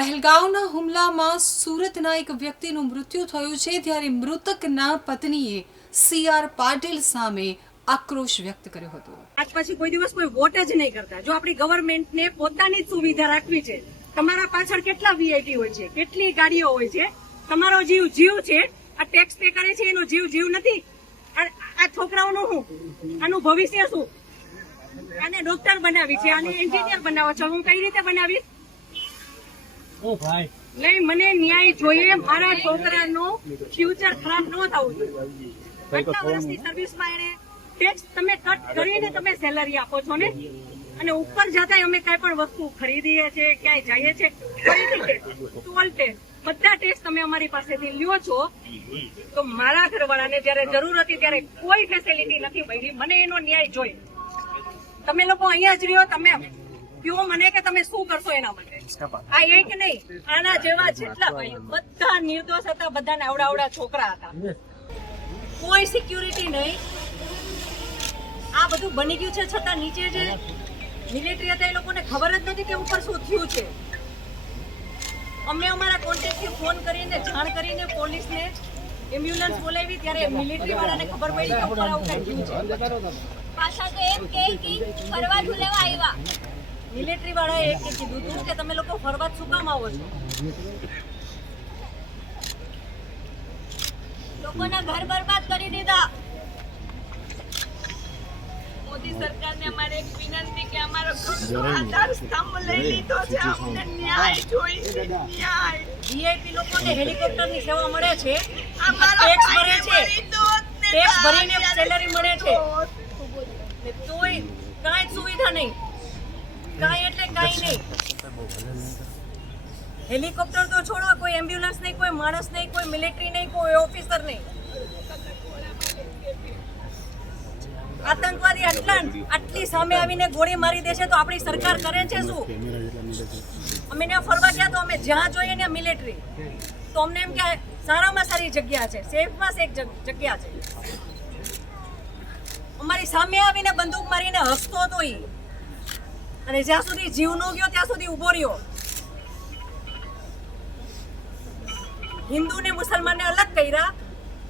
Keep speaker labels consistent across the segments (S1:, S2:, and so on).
S1: પહેલગાંવના હુમલામાં સુરતના એક વ્યક્તિનું મૃત્યુ થયું છે ત્યારે મૃતકના પત્નીએ સી આર પાટીલ સામે આક્રોશ વ્યક્ત કર્યો હતો.
S2: આજ પછી કોઈ દિવસ કોઈ વોટ જ નહીં કરતા. જો આપણી ગવર્મેન્ટને પોતાની સુવિધા રાખવી છે, તમારા પાછળ કેટલા વીઆઈટી હોય છે, કેટલી ગાડીઓ હોય છે, તમારો જીવ જીવ છે, આ ટેક્સ પે કરે છે, એનો જીવ જીવ નથી. આ છોકરાઓનું શું? આનું ભવિષ્ય શું? આને ડોક્ટર બનાવી છે, આને એન્જિનિયર બનાવો છો. હું કઈ રીતે બનાવીશ? નહીં મને ન્યાય જોઈએ મારા છોકરાનું ફ્યુચર ખરાબ ન થવું જોઈએ. કેટલા વર્ષની સર્વિસમાં એને ટેક્સ તમે કટ કરીને તમે સેલરી આપો છો ને? અને ઉપર જતા અમે કઈ પણ વસ્તુ ખરીદીએ છીએ ક્યાંય જઈએ છીએ ફરીથી ટેસ્ટ બધા ટેસ્ટ તમે અમારી પાસેથી લ્યો છો. તો મારા ઘરવાળાને જયારે જરૂર હતી ત્યારે કોઈ ફેસિલિટી નથી મળી. મને એનો ન્યાય જોઈએ. તમે લોકો અહીંયા જ રહ્યો તમે કયો મને કે તમે શું કરશો એના માટે? આ એક નહીં આના જેવા જેટલા ભાઈ બધા નિર્દોષ હતા બધા આવડા આવડા છોકરા હતા. કોઈ સિક્યુરિટી નહીં. આ બધું બની ગયું છે છતાં નીચે જે મિલિટરી હતા એ લોકોને ખબર જ નથી કે ઉપર શું થયું છે. અમે અમારા કોન્ટેક્ટથી ફોન કરીને જાણ કરીને પોલીસને એમ્બ્યુલન્સ બોલાવી ત્યારે મિલિટરી વાળાને ખબર પડી કે ઉપર આવું કઈ થયું છે.
S3: પાછા તો એમ કે ફરવા ઝૂલેવા આવ્યા.
S2: મિલિટરી વાળાએ એક કીધું હતું કે તમે લોકો ફરવા શું કામ આવો છો?
S3: લોકોના ઘર બરબાદ કરી દીધા. મોદી સરકારને અમારે એક વિનંતી કે અમારો આધાર સ્તંભ લઈ લીધો છે. અમને ન્યાય જોઈએ ન્યાય.
S2: વીઆઈપી લોકોને હેલિકોપ્ટરની સેવા મળે છે. ટેક્સ ભરે છે. ટેક્સ ભરીને સેલરી મળે છે. તોય કાંઈ સુવિધા નહીં. કાંઈ એટલે કાંઈ નહીં. હેલિકોપ્ટર તો છોડો કોઈ એમ્બ્યુલન્સ નહીં કોઈ માણસ નહીં કોઈ મિલિટરી નહીં કોઈ ઓફિસર નહીં. આતંકવાદી આટલા આટલી સામે આવીને ગોળી મારી દેશે તો આપણી સરકાર કરે છે શું? અમે ત્યાં ફરવા ગયા તો અમે જ્યાં જોઈએ ત્યાં મિલિટરી તો અમને એમ કે સારામાં સારી જગ્યા છે સેફમાં સેફ જગ્યા છે. અમારી સામે આવીને બંદૂક મારીને હસતો હતો ઈ. અને જ્યાં સુધી જીવ ન ગયો, ત્યાં સુધી ઊભો રહ્યો. હિન્દુ ને મુસલમાનને અલગ કર્યા.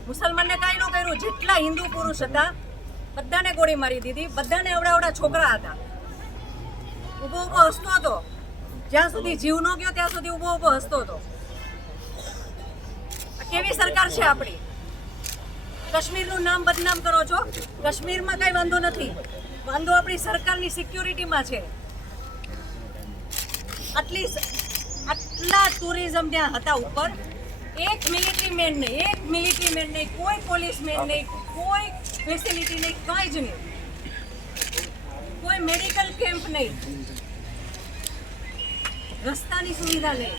S2: મુસલમાનને કાંઈ ન કર્યું, જેટલા હિન્દુ પુરુષ હતા, બધાને ગોળી મારી દીધી. બધાને અવડા અવડા છોકરા હતા. ઊભો ઊભો હસતો હતો. જ્યાં સુધી જીવ ન ગયો, ત્યાં સુધી ઊભો ઊભો હસતો હતો. કેવી સરકાર છે આપણી? કાશ્મીરનું નામ બદનામ કરો છો? કાશ્મીરમાં કઈ વાંધો નથી. વાંધો આપણી સરકારની સિક્યુરિટીમાં છે. આટલી આટલા ટુરિઝમ ત્યાં હતા ઉપર. એક મિલિટરી મેન નહીં, એક મિલિટરી મેન નહીં, કોઈ પોલીસ મેન નહીં, કોઈ ફેસિલિટી નહીં, કાંઈ જ નહીં. કોઈ મેડિકલ કેમ્પ નહીં. રસ્તાની સુવિધા નહીં.